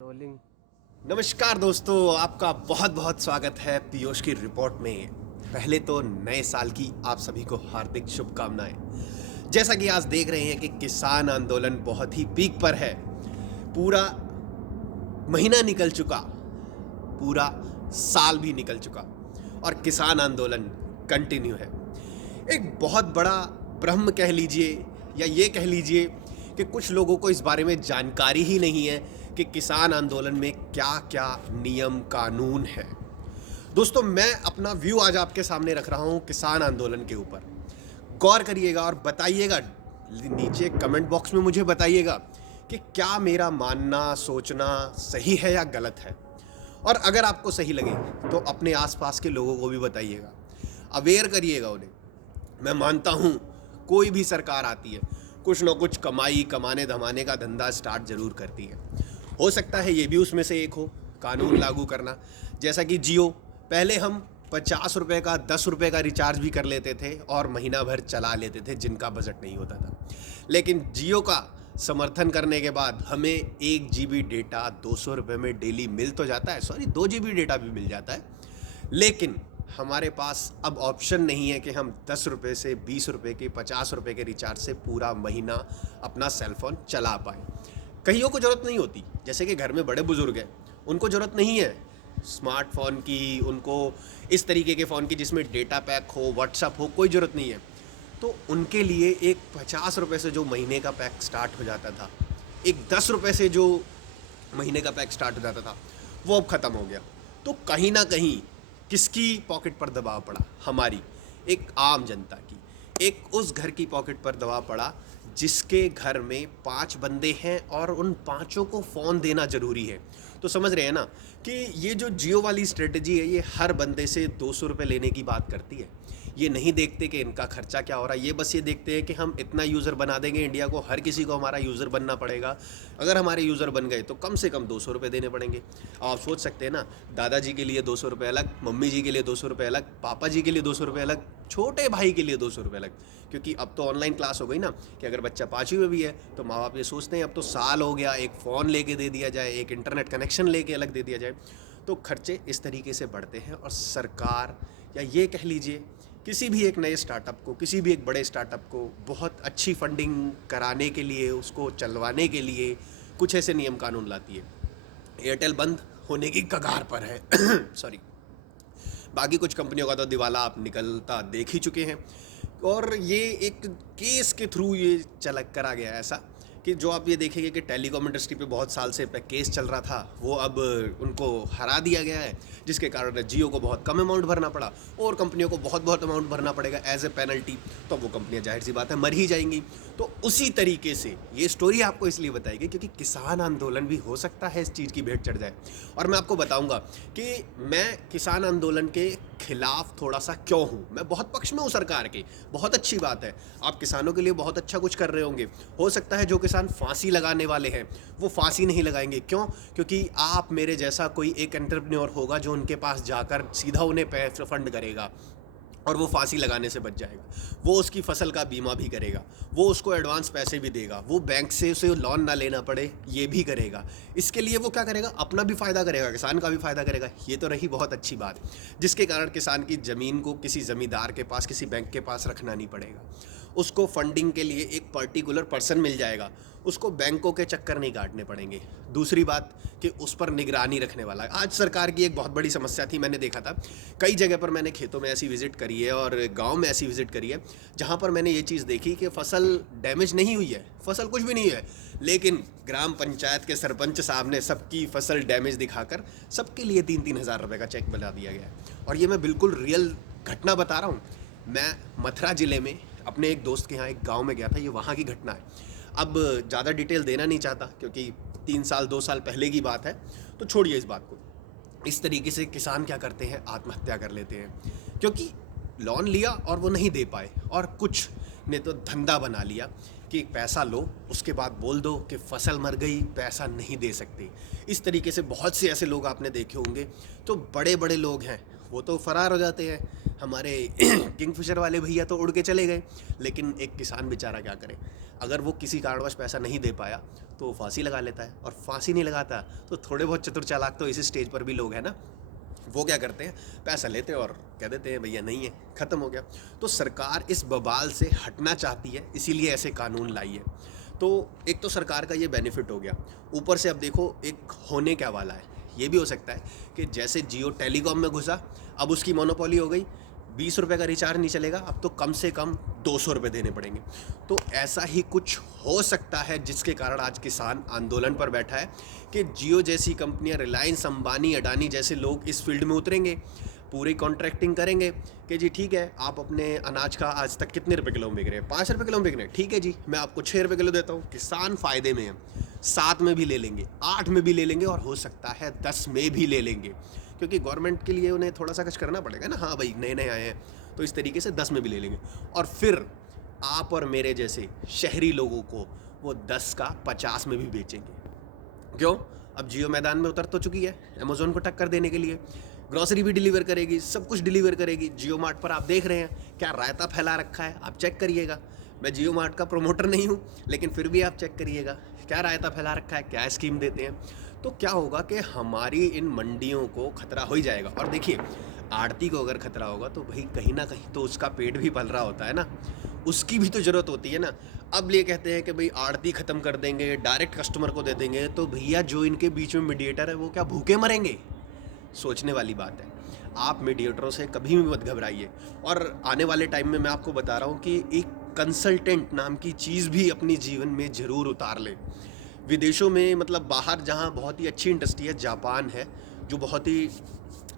Rolling. नमस्कार दोस्तों, आपका बहुत बहुत स्वागत है पीयूष की रिपोर्ट में। पहले तो नए साल की आप सभी को हार्दिक शुभकामनाएं। जैसा कि आज देख रहे हैं कि किसान आंदोलन बहुत ही पीक पर है। पूरा महीना निकल चुका, पूरा साल भी निकल चुका और किसान आंदोलन कंटिन्यू है। एक बहुत बड़ा भ्रम कह लीजिए या ये कह लीजिए कि कुछ लोगों को इस बारे में जानकारी ही नहीं है कि किसान आंदोलन में क्या क्या नियम कानून है। दोस्तों, मैं अपना व्यू आज आपके सामने रख रहा हूँ किसान आंदोलन के ऊपर। गौर करिएगा और बताइएगा, नीचे कमेंट बॉक्स में मुझे बताइएगा कि क्या मेरा मानना सोचना सही है या गलत है। और अगर आपको सही लगे तो अपने आसपास के लोगों को भी बताइएगा, अवेयर करिएगा उन्हें। मैं मानता हूँ कोई भी सरकार आती है कुछ ना कुछ कमाई कमाने धमाने का धंधा स्टार्ट जरूर करती है। हो सकता है ये भी उसमें से एक हो, कानून लागू करना। जैसा कि जियो, पहले हम 50 रुपये का 10 रुपये का रिचार्ज भी कर लेते थे और महीना भर चला लेते थे जिनका बजट नहीं होता था। लेकिन जियो का समर्थन करने के बाद हमें 1 GB डेटा 200 रुपये में डेली मिल तो जाता है, 2 GB डेटा भी मिल जाता है। लेकिन हमारे पास अब ऑप्शन नहीं है कि हम 10 रुपये से 20 रुपये के 50 रुपये के रिचार्ज से पूरा महीना अपना सेलफोन चला पाए। कईयों को ज़रूरत नहीं होती, जैसे कि घर में बड़े बुजुर्ग हैं, उनको ज़रूरत नहीं है स्मार्टफोन की, उनको इस तरीके के फ़ोन की जिसमें डेटा पैक हो, व्हाट्सअप हो, कोई ज़रूरत नहीं है। तो उनके लिए एक 50 रुपये से जो महीने का पैक स्टार्ट हो जाता था, एक 10 रुपये से जो महीने का पैक स्टार्ट हो जाता था, वो अब ख़त्म हो गया। तो कहीं ना कहीं किसकी पॉकेट पर दबाव पड़ा? हमारी, एक आम जनता की। एक उस घर की पॉकेट पर दबाव पड़ा जिसके घर में 5 बंदे हैं और उन पांचों को फ़ोन देना ज़रूरी है। तो समझ रहे हैं ना कि ये जो जियो वाली स्ट्रेटजी है, ये हर बंदे से 200 रुपये लेने की बात करती है। ये नहीं देखते कि इनका खर्चा क्या हो रहा है, ये बस ये देखते हैं कि हम इतना यूज़र बना देंगे इंडिया को, हर किसी को हमारा यूज़र बनना पड़ेगा। अगर हमारे यूज़र बन गए तो कम से कम 200 रुपये देने पड़ेंगे। आप सोच सकते हैं ना, दादाजी के लिए 200 रुपये अलग, मम्मी जी के लिए 200 रुपये अलग, पापा जी के लिए 200 रुपये अलग, छोटे भाई के लिए 200 रुपये अलग। क्योंकि अब तो ऑनलाइन क्लास हो गई ना, कि अगर बच्चा 5वीं में भी है तो माँ बाप ये सोचते हैं अब तो साल हो गया, एक फ़ोन लेके दे दिया जाए, एक इंटरनेट कनेक्शन लेके अलग दे दिया जाए। तो खर्चे इस तरीके से बढ़ते हैं और सरकार, या ये कह लीजिए किसी भी एक नए स्टार्टअप को, किसी भी एक बड़े स्टार्टअप को बहुत अच्छी फंडिंग कराने के लिए, उसको चलवाने के लिए कुछ ऐसे नियम कानून लाती है। एयरटेल बंद होने की कगार पर है सॉरी। बाकी कुछ कंपनियों का तो दिवाला आप निकलता देख ही चुके हैं। और ये एक केस के थ्रू ये चलक करा गया है ऐसा कि जो आप ये देखेंगे कि टेलीकॉम इंडस्ट्री पे बहुत साल से केस चल रहा था, वो अब उनको हरा दिया गया है, जिसके कारण जियो को बहुत कम अमाउंट भरना पड़ा और कंपनियों को बहुत बहुत अमाउंट भरना पड़ेगा एज ए पेनल्टी। तो वो कंपनियां जाहिर सी बात है मर ही जाएंगी। तो उसी तरीके से ये स्टोरी आपको इसलिए बताएगी क्योंकि किसान आंदोलन भी हो सकता है इस चीज़ की भेंट चढ़ जाए। और मैं आपको बताऊंगा कि मैं किसान आंदोलन के खिलाफ थोड़ा सा क्यों हूँ। मैं बहुत पक्ष में हूँ सरकार के, बहुत अच्छी बात है, आप किसानों के लिए बहुत अच्छा कुछ कर रहे होंगे। हो सकता है जो किसान फांसी लगाने वाले हैं वो फांसी नहीं लगाएंगे। क्यों? क्योंकि आप मेरे जैसा कोई एक एंटरप्रेन्योर होगा जो उनके पास जाकर सीधा उन्हें पैसे फंड करेगा और वो फांसी लगाने से बच जाएगा। वो उसकी फसल का बीमा भी करेगा, वो उसको एडवांस पैसे भी देगा, वो बैंक से उसे लोन ना लेना पड़े ये भी करेगा। इसके लिए वो क्या करेगा? अपना भी फ़ायदा करेगा, किसान का भी फ़ायदा करेगा। ये तो रही बहुत अच्छी बात, जिसके कारण किसान की ज़मीन को किसी ज़मींदार के पास, किसी बैंक के पास रखना नहीं पड़ेगा। उसको फंडिंग के लिए एक पर्टिकुलर पर्सन मिल जाएगा, उसको बैंकों के चक्कर नहीं काटने पड़ेंगे। दूसरी बात कि उस पर निगरानी रखने वाला। आज सरकार की एक बहुत बड़ी समस्या थी, मैंने देखा था कई जगह पर, मैंने खेतों में ऐसी विज़िट करी है और गांव में ऐसी विज़िट करी है जहां पर मैंने ये चीज़ देखी कि फसल डैमेज नहीं हुई है, फसल कुछ भी नहीं है, लेकिन ग्राम पंचायत के सरपंच साहब ने सबकी फसल डैमेज दिखाकर सबके लिए 3-3 हज़ार रुपये का चेक बना दिया गया है। और ये मैं बिल्कुल रियल घटना बता रहा हूँ। मैं मथुरा ज़िले में अपने एक दोस्त के यहाँ एक गाँव में गया था, ये वहाँ की घटना है। अब ज़्यादा डिटेल देना नहीं चाहता क्योंकि 3 साल 2 साल पहले की बात है, तो छोड़िए इस बात को। इस तरीके से किसान क्या करते हैं? आत्महत्या कर लेते हैं, क्योंकि लोन लिया और वो नहीं दे पाए, और कुछ ने तो धंधा बना लिया कि पैसा लो, उसके बाद बोल दो कि फसल मर गई, पैसा नहीं दे सकते। इस तरीके से बहुत से ऐसे लोग आपने देखे होंगे। तो बड़े बड़े लोग हैं वो तो फरार हो जाते हैं, हमारे किंगफिशर वाले भैया तो उड़ के चले गए, लेकिन एक किसान बेचारा क्या करे? अगर वो किसी कारणवश पैसा नहीं दे पाया तो वो फांसी लगा लेता है, और फांसी नहीं लगाता तो थोड़े बहुत चतुर चालाक तो इसी स्टेज पर भी लोग हैं ना, वो क्या करते हैं, पैसा लेते हैं और कह देते हैं भैया नहीं है, ख़त्म हो गया। तो सरकार इस बवाल से हटना चाहती है, इसीलिए ऐसे कानून लाई है। तो एक तो सरकार का ये बेनिफिट हो गया, ऊपर से अब देखो एक होने क्या वाला है, ये भी हो सकता है कि जैसे जियो टेलीकॉम में घुसा, अब उसकी मोनोपोली हो गई, 20 रुपये का रिचार्ज नहीं चलेगा, अब तो कम से कम 200 रुपये देने पड़ेंगे। तो ऐसा ही कुछ हो सकता है जिसके कारण आज किसान आंदोलन पर बैठा है कि जियो जैसी कंपनियां, रिलायंस, अंबानी, अडानी जैसे लोग इस फील्ड में उतरेंगे, पूरी कॉन्ट्रैक्टिंग करेंगे कि जी ठीक है, आप अपने अनाज का आज तक कितने रुपए किलो में बिक रहे हैं, 5 रुपये किलो में बिक रहे हैं, ठीक है जी, मैं आपको 6 रुपये किलो देता हूँ। किसान फ़ायदे में है, 7 में भी ले लेंगे, 8 में भी ले लेंगे, और हो सकता है 10 में भी ले लेंगे, क्योंकि गवर्नमेंट के लिए उन्हें थोड़ा सा कुछ करना पड़ेगा ना, हाँ भाई नए नए आए हैं, तो इस तरीके से 10 में भी ले लेंगे। और फिर आप और मेरे जैसे शहरी लोगों को वो 10 का 50 में भी बेचेंगे। क्यों? अब जियो मैदान में उतर तो चुकी है अमेज़ोन को टक्कर देने के लिए, ग्रॉसरी भी डिलीवर करेगी, सब कुछ डिलीवर करेगी। जियो मार्ट पर आप देख रहे हैं क्या रायता फैला रखा है, आप चेक करिएगा। मैं जियो मार्ट का प्रोमोटर नहीं हूँ, लेकिन फिर भी आप चेक करिएगा क्या रायता फैला रखा है, क्या स्कीम देते हैं। तो क्या होगा कि हमारी इन मंडियों को खतरा हो ही जाएगा। और देखिए, आड़ती को अगर खतरा होगा तो भाई कहीं ना कहीं तो उसका पेट भी पल रहा होता है ना, उसकी भी तो ज़रूरत होती है ना। अब ये कहते हैं कि भाई आड़ती ख़त्म कर देंगे, डायरेक्ट कस्टमर को दे देंगे, तो भैया जो इनके बीच में मीडिएटर है वो क्या भूखे मरेंगे? सोचने वाली बात है। आप मीडिएटरों से कभी भी मत घबराइए। और आने वाले टाइम में मैं आपको बता रहा हूँ कि एक कंसल्टेंट नाम की चीज़ भी अपनी जीवन में ज़रूर उतार लें। विदेशों में, मतलब बाहर जहाँ बहुत ही अच्छी इंडस्ट्री है, जापान है जो बहुत ही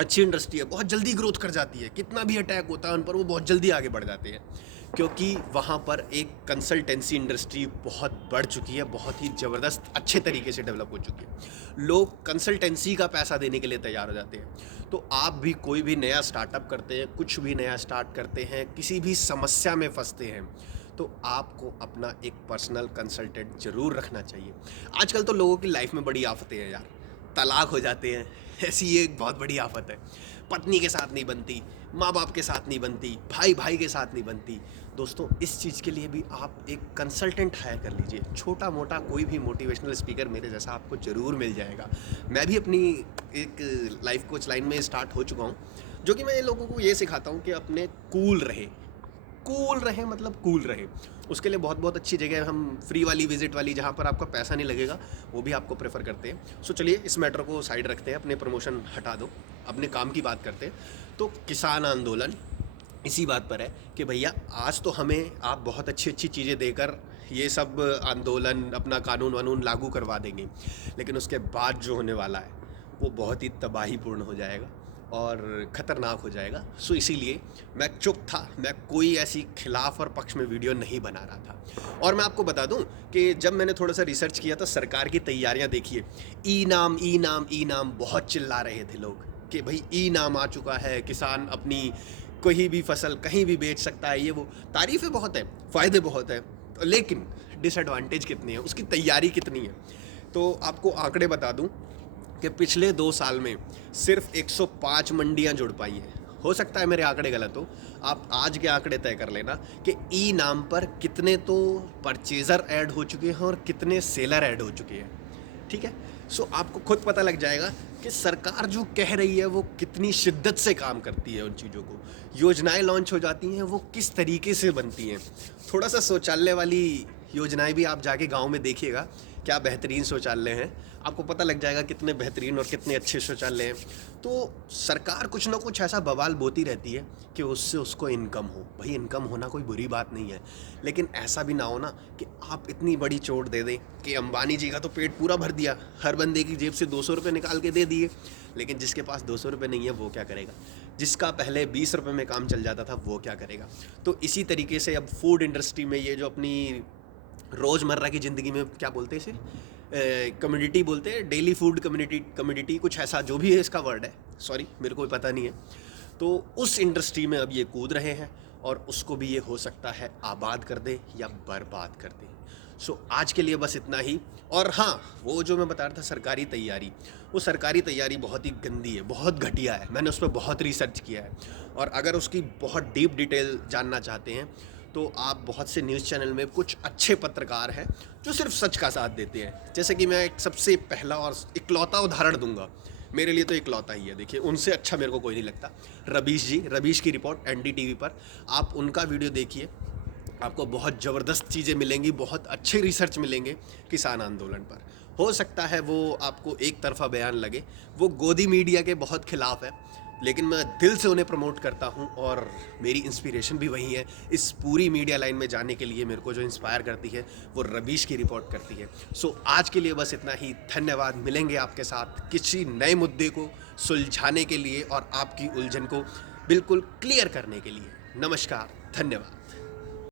अच्छी इंडस्ट्री है, बहुत जल्दी ग्रोथ कर जाती है, कितना भी अटैक होता है उन पर वो बहुत जल्दी आगे बढ़ जाते हैं, क्योंकि वहाँ पर एक कंसल्टेंसी इंडस्ट्री बहुत बढ़ चुकी है, बहुत ही ज़बरदस्त अच्छे तरीके से डेवलप हो चुकी है। लोग कंसल्टेंसी का पैसा देने के लिए तैयार हो जाते हैं। तो आप भी कोई भी नया स्टार्टअप करते हैं, कुछ भी नया स्टार्ट करते हैं, किसी भी समस्या में फंसते हैं, तो आपको अपना एक पर्सनल कंसल्टेंट ज़रूर रखना चाहिए। आजकल तो लोगों की लाइफ में बड़ी आफतें हैं यार, तलाक हो जाते हैं, ऐसी ये एक बहुत बड़ी आफत है, पत्नी के साथ नहीं बनती, माँ बाप के साथ नहीं बनती, भाई भाई के साथ नहीं बनती। दोस्तों, इस चीज़ के लिए भी आप एक कंसल्टेंट हायर कर लीजिए। छोटा मोटा कोई भी मोटिवेशनल स्पीकर मेरे जैसा आपको ज़रूर मिल जाएगा। मैं भी अपनी एक लाइफ कोच लाइन में स्टार्ट हो चुका हूँ, जो कि मैं लोगों को ये सिखाता हूँ कि अपने कूल रहे, कूल रहे, मतलब कूल रहे। उसके लिए बहुत बहुत अच्छी जगह हम फ्री वाली, विजिट वाली, जहाँ पर आपका पैसा नहीं लगेगा, वो भी आपको प्रेफर करते हैं। सो चलिए इस मैटर को साइड रखते हैं, अपने प्रमोशन हटा दो, अपने काम की बात करते हैं। तो किसान आंदोलन इसी बात पर है कि भैया आज तो हमें आप बहुत अच्छी अच्छी चीज़ें देकर ये सब आंदोलन, अपना कानून वानून लागू करवा देंगे, लेकिन उसके बाद जो होने वाला है वो बहुत ही तबाहीपूर्ण हो जाएगा और ख़तरनाक हो जाएगा। सो इसीलिए मैं चुप था, मैं कोई ऐसी खिलाफ और पक्ष में वीडियो नहीं बना रहा था। और मैं आपको बता दूं कि जब मैंने थोड़ा सा रिसर्च किया तो सरकार की तैयारियां देखिए, ई नाम ई नाम ई नाम बहुत चिल्ला रहे थे लोग कि भाई ई नाम आ चुका है, किसान अपनी कोई भी फसल कहीं भी बेच सकता है, ये वो। तारीफ़ें बहुत है, फ़ायदे बहुत है, लेकिन डिसएडवांटेज कितनी है, उसकी तैयारी कितनी है। तो आपको आंकड़े बता दूं कि पिछले 2 साल में सिर्फ 105 मंडियां जुड़ पाई हैं। हो सकता है मेरे आंकड़े गलत हो, आप आज के आंकड़े तय कर लेना कि ई नाम पर कितने तो परचेज़र ऐड हो चुके हैं और कितने सेलर ऐड हो चुके हैं। ठीक है, सो आपको खुद पता लग जाएगा कि सरकार जो कह रही है वो कितनी शिद्दत से काम करती है उन चीज़ों को। योजनाएं लॉन्च हो जाती हैं, वो किस तरीके से बनती हैं। थोड़ा सा शौचालय वाली योजनाएं भी आप जाके गांव में देखिएगा, क्या बेहतरीन शौचालय हैं, आपको पता लग जाएगा कितने बेहतरीन और कितने अच्छे शौचालय हैं। तो सरकार कुछ ना कुछ ऐसा बवाल बोती रहती है कि उससे उसको इनकम हो। भाई इनकम होना कोई बुरी बात नहीं है, लेकिन ऐसा भी ना हो ना कि आप इतनी बड़ी चोट दे दें कि अंबानी जी का तो पेट पूरा भर दिया, हर बंदे की जेब से 200 रुपये निकाल के दे दिए, लेकिन जिसके पास 200 रुपये नहीं है वो क्या करेगा? जिसका पहले 20 रुपये में काम चल जाता था वो क्या करेगा? तो इसी तरीके से अब फूड इंडस्ट्री में ये जो अपनी रोज़मर्रा की ज़िंदगी में क्या बोलते हैं इसे, कम्युनिटी बोलते हैं, डेली फूड कम्युनिटी कुछ ऐसा जो भी है इसका वर्ड है, सॉरी मेरे को पता नहीं है। तो उस इंडस्ट्री में अब ये कूद रहे हैं और उसको भी ये हो सकता है आबाद कर दे या बर्बाद कर दे। सो आज के लिए बस इतना ही। और हाँ, वो जो मैं बता रहा था सरकारी तैयारी, वो सरकारी तैयारी बहुत ही गंदी है, बहुत घटिया है। मैंने उस पर बहुत रिसर्च किया है, और अगर उसकी बहुत डीप डिटेल जानना चाहते हैं तो आप बहुत से न्यूज़ चैनल में कुछ अच्छे पत्रकार हैं जो सिर्फ सच का साथ देते हैं। जैसे कि मैं एक सबसे पहला और इकलौता उदाहरण दूंगा, मेरे लिए तो इकलौता ही है, देखिए उनसे अच्छा मेरे को कोई नहीं लगता। रवीश जी, रवीश की रिपोर्ट एनडीटीवी पर, आप उनका वीडियो देखिए, आपको बहुत ज़बरदस्त चीज़ें मिलेंगी, बहुत अच्छे रिसर्च मिलेंगे किसान आंदोलन पर। हो सकता है वो आपको एक तरफा बयान लगे, वो गोदी मीडिया के बहुत खिलाफ है, लेकिन मैं दिल से उन्हें प्रमोट करता हूं, और मेरी इंस्पिरेशन भी वही है। इस पूरी मीडिया लाइन में जाने के लिए मेरे को जो इंस्पायर करती है वो रवीश की रिपोर्ट करती है। सो आज के लिए बस इतना ही। धन्यवाद। मिलेंगे आपके साथ किसी नए मुद्दे को सुलझाने के लिए और आपकी उलझन को बिल्कुल क्लियर करने के लिए। नमस्कार, धन्यवाद।